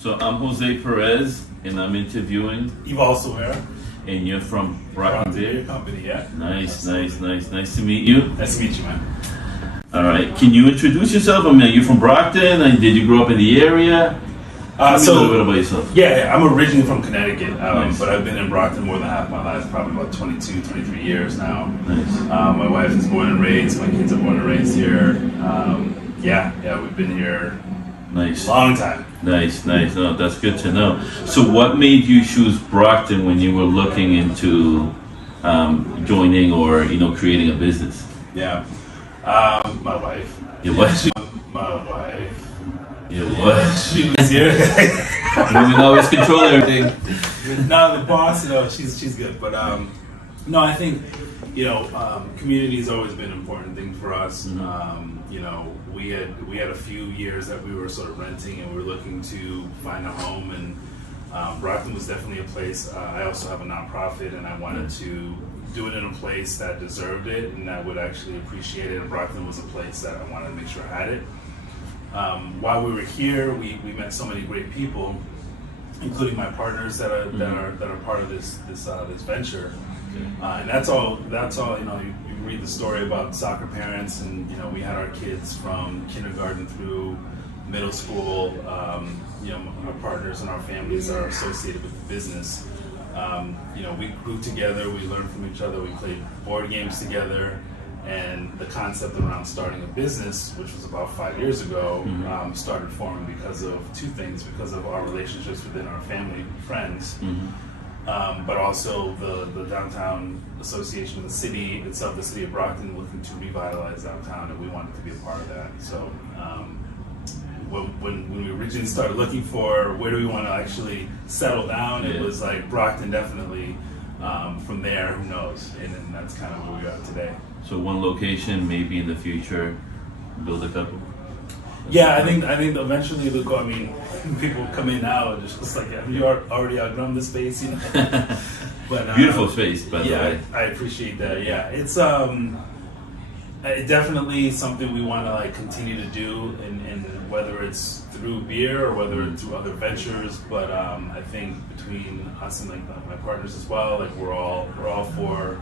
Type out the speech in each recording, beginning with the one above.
So I'm Jose Perez, and I'm interviewing. You've also here. And you're from Brockton Beer Company, yeah. Nice to meet you. Nice to meet you, man. All right, can you introduce yourself? I mean, are you from Brockton? And did you grow up in the area? Tell me a little bit about yourself. Yeah, I'm originally from Connecticut, but I've been in Brockton more than half my life, probably about 22, 23 years now. Nice. My wife is born and raised, my kids are born and raised here. We've been here Nice. Long time. Nice. No, that's good to know. So what made you choose Brockton when you were looking into joining or, creating a business? Yeah. My wife. Your wife? My wife. Your wife? She was here. Women always control everything. No, the boss, she's good. But no, I think, community has always been an important thing for us. Mm-hmm. We had a few years that we were sort of renting and we were looking to find a home, and Brockton was definitely a place. I also have a nonprofit, and I wanted to do it in a place that deserved it and that would actually appreciate it. And Brockton was a place that I wanted to make sure I had it. While we were here, we met so many great people, including my partners that are part of this venture. And that's all. You read the story about soccer parents, and we had our kids from kindergarten through middle school. Our partners and our families are associated with the business. We grew together. We learned from each other. We played board games together. And the concept around starting a business, which was about 5 years ago, started forming because of two things: because of our relationships within our family, friends. But also the downtown association of the city itself, the city of Brockton, looking to revitalize downtown, and we wanted to be a part of that. So when we originally started looking for where do we want to actually settle down, it was like Brockton definitely. From there, who knows? And that's kind of where we are today. So one location, maybe in the future, build a couple. Yeah, I think eventually they'll go. I mean, people come in now and just like, have you already outgrown the space? But beautiful space, by the way. I appreciate that. Yeah, it's definitely something we want to continue to do, and whether it's through beer or whether it's through other ventures. But I think between us and my partners as well, we're all for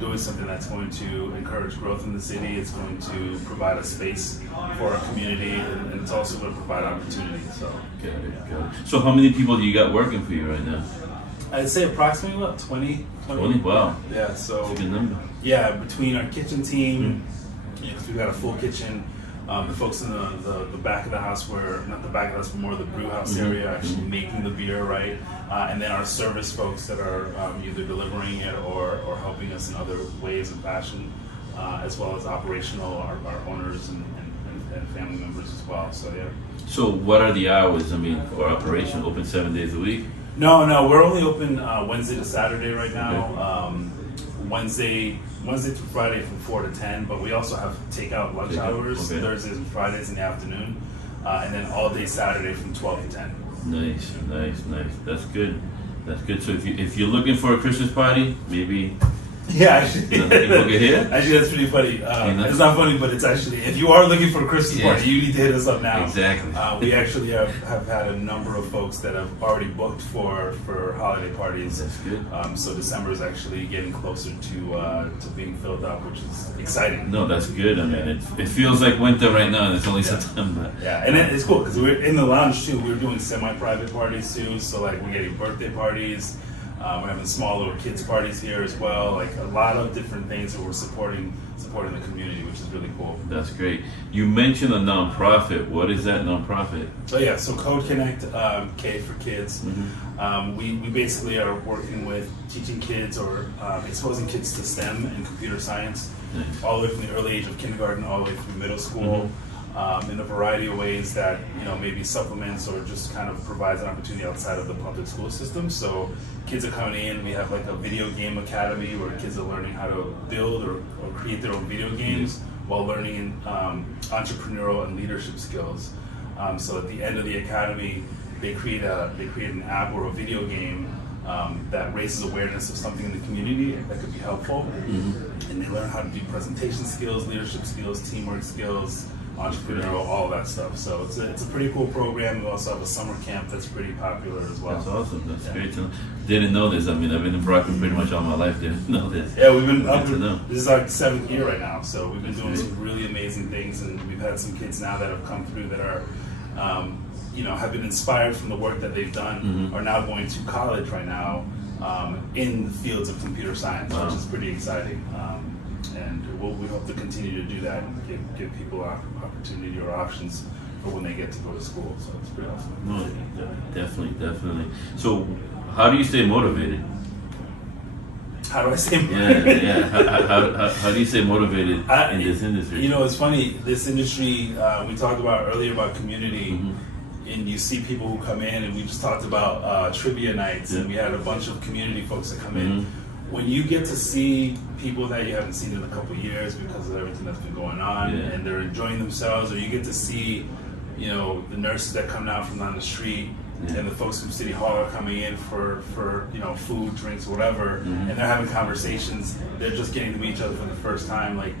doing something that's going to encourage growth in the city. It's going to provide a space for our community, and it's also going to provide opportunity. So, So how many people do you got working for you right now? I'd say approximately about 20. 20? Wow. Yeah, so that's a good number. Yeah, between our kitchen team, because we've got a full kitchen. The folks in the back of the house, not the back of the house, but more the brew house area, actually making the beer, right? And then our service folks that are either delivering it or helping us in other ways and fashion, as well as operational, our owners and family members as well. So yeah. So what are the hours? I mean, for operation, open 7 days a week? No, we're only open Wednesday to Saturday right now. Okay. Wednesday through Friday from 4 to 10, but we also have takeout lunch hours, Thursdays and Fridays in the afternoon, and then all day Saturday from 12 to 10. Nice. That's good. So if you're looking for a Christmas party, maybe. Yeah, actually. Here? Actually, that's pretty funny. It's not funny, but it's actually, if you are looking for a Christmas party, you need to hit us up now. Exactly. We actually have had a number of folks that have already booked for holiday parties. That's good. So December is actually getting closer to being filled up, which is exciting. No, that's good. I mean, it feels like winter right now, and it's only September. Yeah, and it's cool because we're in the lounge too. We're doing semi-private parties too. So we're getting birthday parties. We're having small little kids parties here as well. A lot of different things that we're supporting the community, which is really cool. That's great. You mentioned a nonprofit. What is that nonprofit? So Code Connect, K for kids. We basically are working with teaching kids or exposing kids to STEM and computer science, all the way from the early age of kindergarten all the way through middle school. In a variety of ways that maybe supplements or just kind of provides an opportunity outside of the public school system. So kids are coming in. We have a video game academy where kids are learning how to build or create their own video games while learning entrepreneurial and leadership skills. So at the end of the academy, they create an app or a video game that raises awareness of something in the community that could be helpful, and they learn how to do presentation skills, leadership skills, teamwork skills. entrepreneurial, all that stuff. So it's a pretty cool program. We also have a summer camp that's pretty popular as well. That's awesome. That's great to know. Didn't know this. I mean, I've been in Brockton pretty much all my life. Didn't know this. Yeah, we've been Good to know. This is our 7th year right now, so we've been doing great. some really amazing things, and we've had some kids now that have come through that are, have been inspired from the work that they've done, are now going to college right now in the fields of computer science, which is pretty exciting. And we hope to continue to do that and give people opportunity or options for when they get to go to school. So it's pretty awesome. No, definitely. So, how do you stay motivated? How do I stay motivated? How do you stay motivated in this industry? It's funny. This industry, we talked about earlier about community, and you see people who come in, and we just talked about trivia nights, and we had a bunch of community folks that come in. When you get to see people that you haven't seen in a couple of years because of everything that's been going on, and they're enjoying themselves, or you get to see, the nurses that come down from down the street, and the folks from City Hall are coming in for food, drinks, whatever, and they're having conversations. They're just getting to meet each other for the first time. Like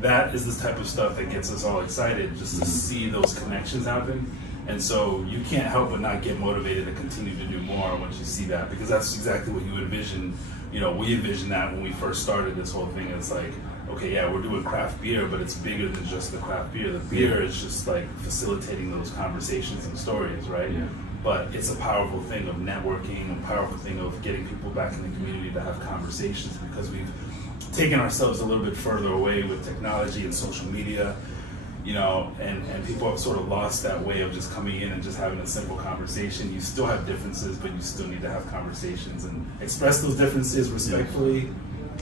that is the type of stuff that gets us all excited, just to see those connections happen. And so you can't help but not get motivated to continue to do more once you see that, because that's exactly what you envision. We envisioned that when we first started this whole thing. It's like, okay, yeah, we're doing craft beer, but it's bigger than just the craft beer. The beer is just like facilitating those conversations and stories, right? Yeah. But it's a powerful thing of networking, a powerful thing of getting people back in the community to have conversations, because we've taken ourselves a little bit further away with technology and social media. And people have sort of lost that way of just coming in and just having a simple conversation. You still have differences, but you still need to have conversations and express those differences respectfully,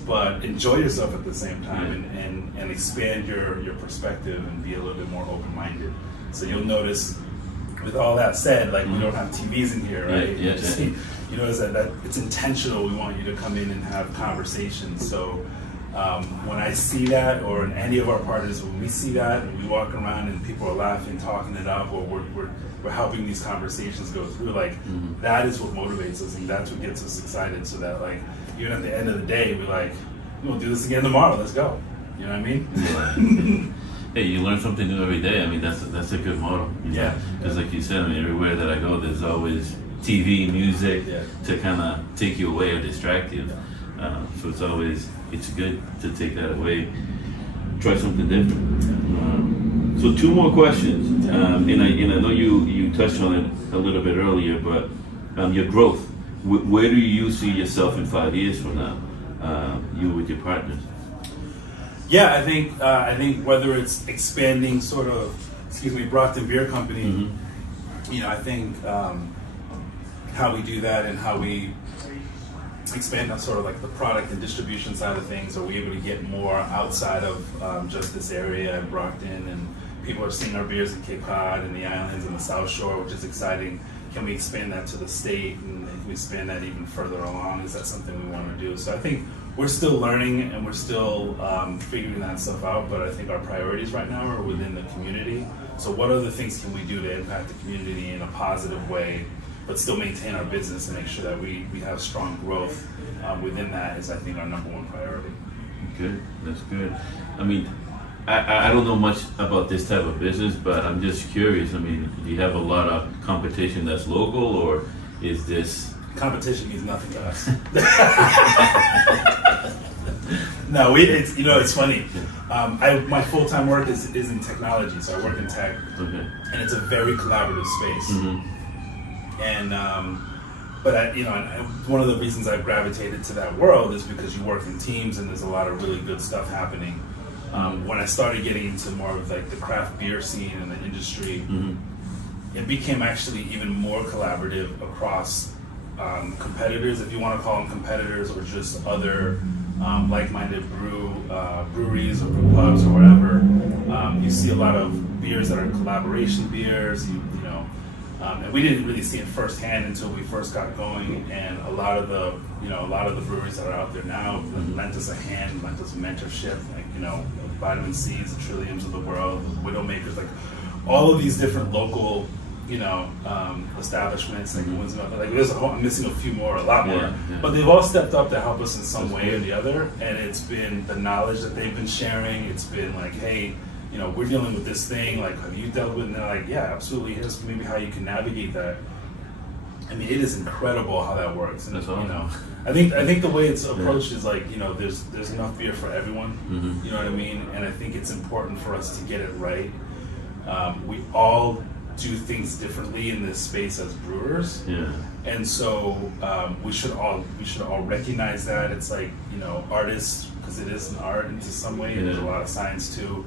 but enjoy yourself at the same time, and expand your perspective and be a little bit more open-minded. So you'll notice, with all that said, like we don't have TVs in here, right? You notice that it's intentional. We want you to come in and have conversations. So when I see that, or in any of our parties, when we see that and we walk around and people are laughing, talking it up, or we're helping these conversations go through, like that is what motivates us, and that's what gets us excited, so that like even at the end of the day, we're like, we'll do this again tomorrow, let's go. You know what I mean? Hey, you learn something new every day. I mean, that's a good motto. Because like you said, I mean, everywhere that I go, there's always TV, music to kind of take you away or distract you. So it's good to take that away, try something different. So 2 more questions, and I know you touched on it a little bit earlier, but your growth. Where do you see yourself in 5 years from now? You with your partners. Yeah, I think whether it's expanding sort of, Brockton Beer Company, I think how we do that and how we expand on sort of like the product and distribution side of things. Are we able to get more outside of just this area in Brockton? And people are seeing our beers in Cape Cod and the islands and the South Shore, which is exciting. Can we expand that to the state, and can we expand that even further along? Is that something we want to do? So I think we're still learning and we're still figuring that stuff out, but I think our priorities right now are within the community. So what other things can we do to impact the community in a positive way, but still maintain our business and make sure that we have strong growth within that is, I think, our number 1 priority. Good, that's good. I mean, I don't know much about this type of business, but I'm just curious. I mean, do you have a lot of competition that's local, or is this... Competition means nothing to us. No, it's funny. My full-time work is in technology, so I work in tech, and it's a very collaborative space. And but one of the reasons I've gravitated to that world is because you work in teams, and there's a lot of really good stuff happening. When I started getting into more of like the craft beer scene and the industry, it became actually even more collaborative across competitors, if you want to call them competitors, or just other like-minded breweries or brew pubs or whatever. You see a lot of beers that are collaboration beers, and we didn't really see it firsthand until we first got going. And a lot of the breweries that are out there now lent us a hand, lent us mentorship, like Vitamin C's, the Trilliums of the world, the Widowmakers, like all of these different local establishments, like I'm missing a few more, a lot more, but they've all stepped up to help us in some way or the other. And it's been the knowledge that they've been sharing. It's been like, hey, we're dealing with this thing, like, have you dealt with it? And they're like, yeah, absolutely. Here's maybe how you can navigate that. I mean, it is incredible how that works. And, That's awesome. I think the way it's approached is like, there's enough beer for everyone. You know what I mean? And I think it's important for us to get it right. We all do things differently in this space as brewers. Yeah. And so we should all recognize that. It's like, artists, because it is an art into some way, and there's a lot of science too.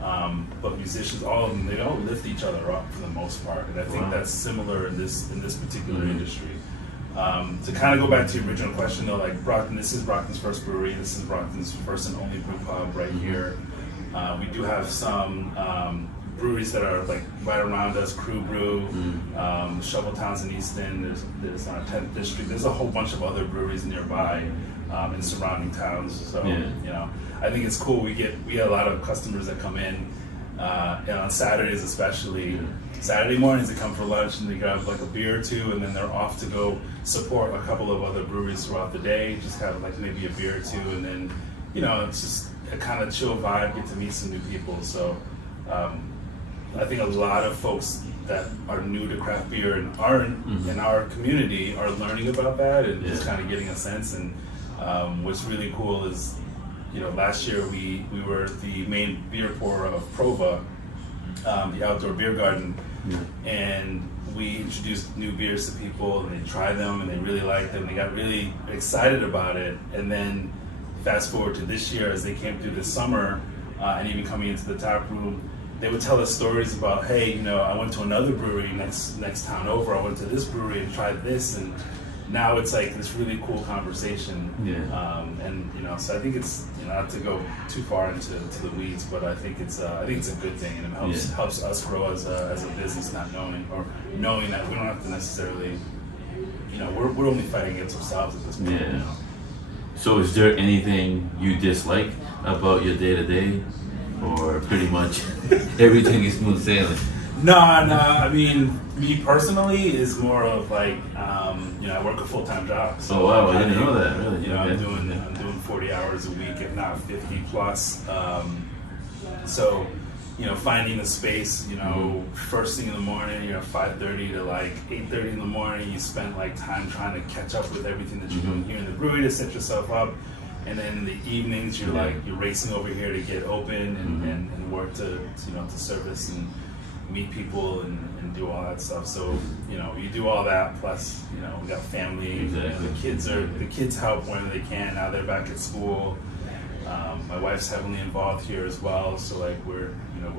But musicians, all of them, they all lift each other up for the most part, and I think that's similar in this particular industry. To kind of go back to your original question, though, like Brockton, this is Brockton's first brewery. This is Brockton's first and only brew pub right here. We do have some breweries that are like right around us, Crew Brew, Shovel Towns in Easton. There's 10th District. There's a whole bunch of other breweries nearby in surrounding towns. So I think it's cool. We get a lot of customers that come in, and on Saturdays especially. Saturday mornings they come for lunch and they grab like a beer or two, and then they're off to go support a couple of other breweries throughout the day. Just have like maybe a beer or two, and then it's just a kind of chill vibe. Get to meet some new people. So I think a lot of folks that are new to craft beer and are in our community are learning about that and just kind of getting a sense. And what's really cool is, last year we were the main beer pourer of Prova, the outdoor beer garden, and we introduced new beers to people, and they tried them and they really liked them. They got really excited about it. And then fast forward to this year, as they came through this summer, and even coming into the tap room, they would tell us stories about, hey, I went to another brewery next town over. I went to this brewery and tried this, and now it's like this really cool conversation. So I think it's not to go too far into the weeds, but I think it's a good thing, and it helps us grow as a business, not knowing that we don't have to necessarily, we're only fighting against ourselves at this point. Yeah. So is there anything you dislike about your day-to-day, or pretty much everything is smooth sailing? No. I mean, me personally is more of like, I work a full-time job. So I didn't know that. Really? I'm doing 40 hours a week, if not 50 plus. So, finding a space, first thing in the morning, 5:30 to like 8:30 in the morning, you spend like time trying to catch up with everything that you're doing here in the brewery to set yourself up. And then in the evenings, you're racing over here to get open and work to service and meet people and do all that stuff. So you do all that, plus we got family. Exactly. The kids help when they can. Now they're back at school. My wife's heavily involved here as well. So like we're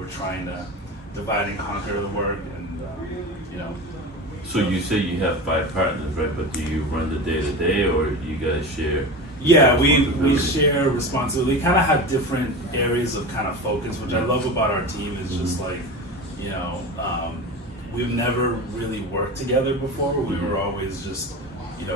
trying to divide and conquer the work, and So you say you have 5 partners, right? But do you run the day-to-day, or you guys share? Yeah, we share responsibility. Kind of have different areas of kind of focus, which I love about our team. Is just like, we've never really worked together before. We were always just,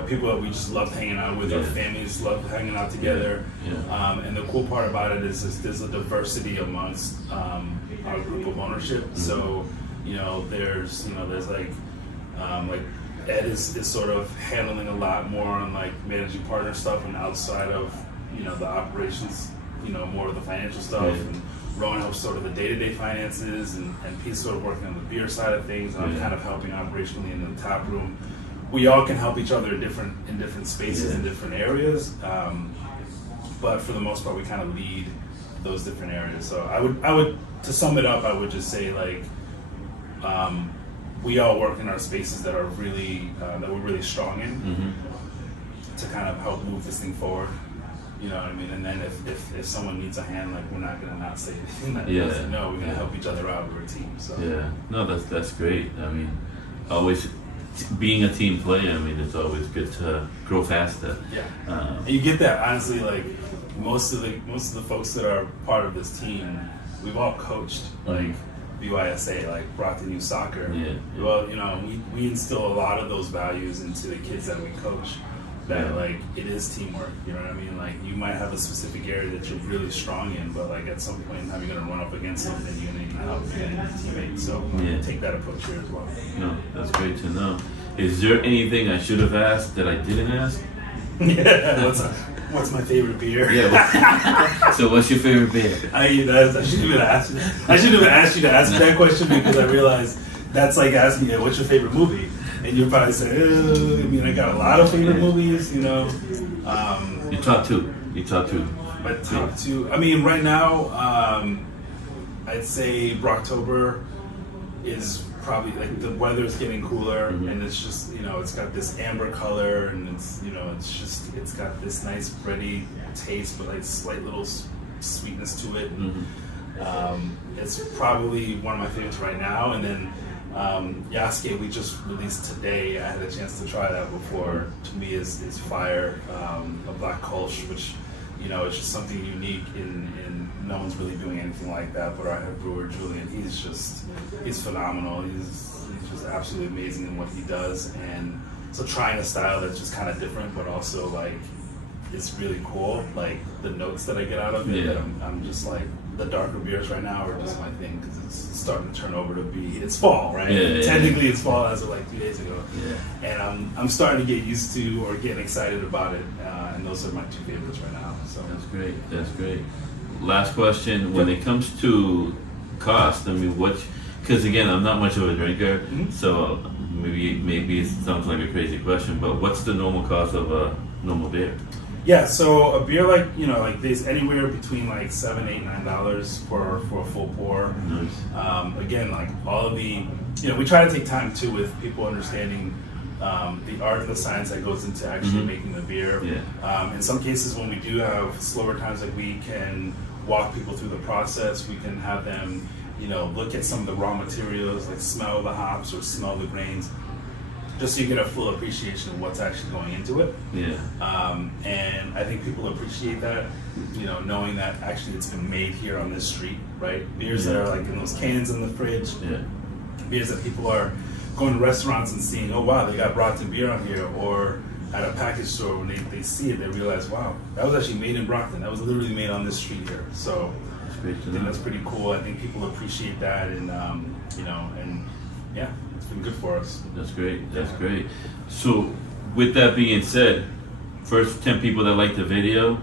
people that we just loved hanging out with. Our families loved hanging out together. And the cool part about it is there's a diversity amongst our group of ownership. So, there's like Ed is sort of handling a lot more on like managing partner stuff, and outside of the operations, more of the financial stuff. And Rowan helps sort of the day-to-day finances, and Pete's sort of working on the beer side of things, and I'm kind of helping operationally in the tap room. We all can help each other in different spaces in different areas, but for the most part, we kind of lead those different areas. So I would to sum it up, I would just say like. We all work in our spaces that are really that we're really strong in to kind of help move this thing forward. You know what I mean? And then if someone needs a hand, like we're not gonna not say anything. No, we're gonna help each other out. We're a team. So that's great. I mean, always being a team player. I mean, it's always good to grow faster. And you get that honestly. Like most of the folks that are part of this team, we've all coached like. BYSA, like Brockton Youth Soccer. Well, we instill a lot of those values into the kids that we coach. That like it is teamwork. You know what I mean? Like you might have a specific area that you're really strong in, but like at some point in time you're gonna run up against something, you're gonna need help getting your teammates. So take that approach here as well. No, that's great to know. Is there anything I should have asked that I didn't ask? Yeah. What's my favorite beer? Yeah. So what's your favorite beer? I shouldn't even ask you. I shouldn't even ask you to ask that question because I realized that's like asking you, what's your favorite movie? And you'll probably say, I mean, I got a lot of favorite movies, you know. Your top two. My top two. I mean, right now, I'd say Brocktober is probably like the weather's getting cooler, and it's just it's got this amber color, and it's got this nice bready taste, but like slight little sweetness to it. It's probably one of my favorites right now, and then. Yasuke we just released today. I had a chance to try that before. To me, is fire. A black Kolsch, which it's just something unique. In no one's really doing anything like that. But our head brewer Julian, he's phenomenal. He's just absolutely amazing in what he does. And so trying a style that's just kind of different, but also like it's really cool. Like the notes that I get out of it. That I'm just like. The darker beers right now are just my thing because it's starting to turn over to be. It's fall, right? Technically, it's fall as of like 2 days ago, and I'm starting to get used to or getting excited about it. And those are my two favorites right now. So That's great. Last question: when it comes to cost, I mean, because again, I'm not much of a drinker, so maybe it sounds like a crazy question, but what's the normal cost of a normal beer? Yeah, so a beer like this, anywhere between like $7, $8, $9 for a full pour. Nice. Again, like all of the, we try to take time too with people understanding the art and the science that goes into actually making the beer. In some cases, when we do have slower times, like we can walk people through the process. We can have them, look at some of the raw materials, like smell the hops or smell the grains. Just so you get a full appreciation of what's actually going into it. And I think people appreciate that, knowing that actually it's been made here on this street, right? Beers that are like in those cans in the fridge. Beers that people are going to restaurants and seeing, oh wow, they got Brockton beer on here, or at a package store when they see it, they realize, wow, that was actually made in Brockton. That was literally made on this street here. So I think that's pretty cool. I think people appreciate that, and it's been good for us. That's great. So, with that being said, first 10 people that like the video,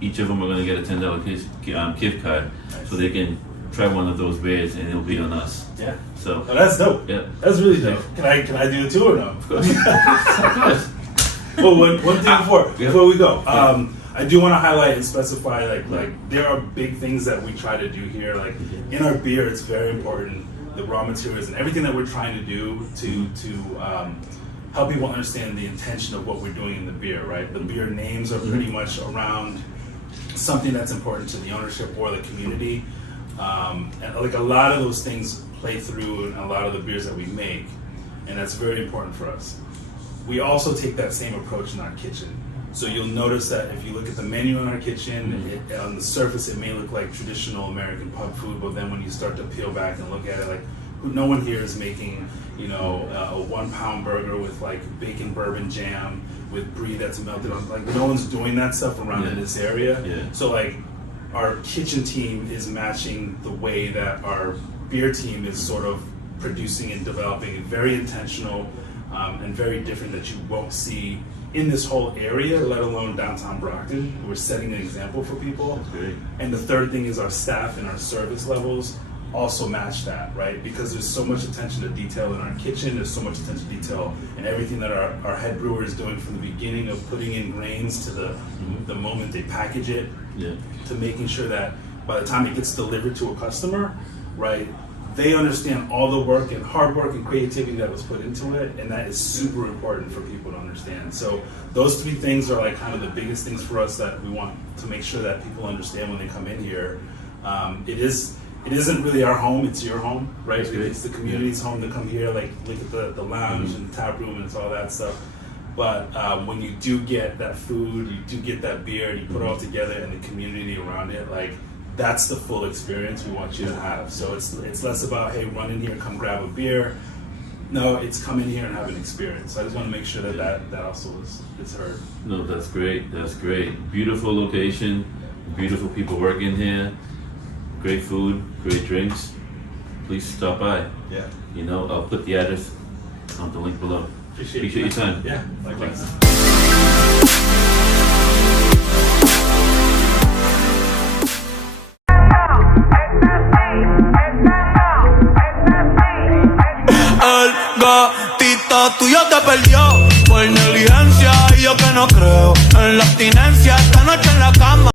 each of them are going to get a $10 gift card, so they can try one of those beers, and it'll be on us. Yeah. So that's dope. Yeah. That's really dope. Can I do the two or no? Of course. Of course. Well, one thing before we go. I do want to highlight and specify like there are big things that we try to do here. Like in our beer, it's very important. The raw materials and everything that we're trying to do to help people understand the intention of what we're doing in the beer, right? The beer names are pretty much around something that's important to the ownership or the community. And like a lot of those things play through in a lot of the beers that we make, and that's very important for us. We also take that same approach in our kitchen. So you'll notice that if you look at the menu in our kitchen, on the surface it may look like traditional American pub food, but then when you start to peel back and look at it, like no one here is making, a 1 pound burger with like bacon bourbon jam with brie that's melted on. Like no one's doing that stuff around in this area. So like our kitchen team is matching the way that our beer team is sort of producing and developing. Very intentional and very different that you won't see in this whole area, let alone downtown Brockton. We're setting an example for people. That's great. And the third thing is our staff and our service levels also match that, right? Because there's so much attention to detail in our kitchen, there's so much attention to detail in everything that our head brewer is doing from the beginning of putting in grains to the moment they package it, to making sure that by the time it gets delivered to a customer, right, they understand all the work and hard work and creativity that was put into it, and that is super important for people to understand. So those three things are like kind of the biggest things for us that we want to make sure that people understand when they come in here. It isn't really our home, it's your home, right? It's the community's home to come here, like look at the lounge and the tap room and it's all that stuff. But when you do get that food, you do get that beer, and you put it all together and the community around it, like that's the full experience we want you to have. So it's less about, hey, run in here, come grab a beer. No, it's come in here and have an experience. So I just want to make sure that also is heard. No, that's great. That's great. Beautiful location, beautiful people working here, great food, great drinks. Please stop by. Yeah. I'll put the address on the link below. Appreciate your time. Yeah, likewise. El gatito tuyo te perdió por negligencia y yo que no creo en la abstinencia.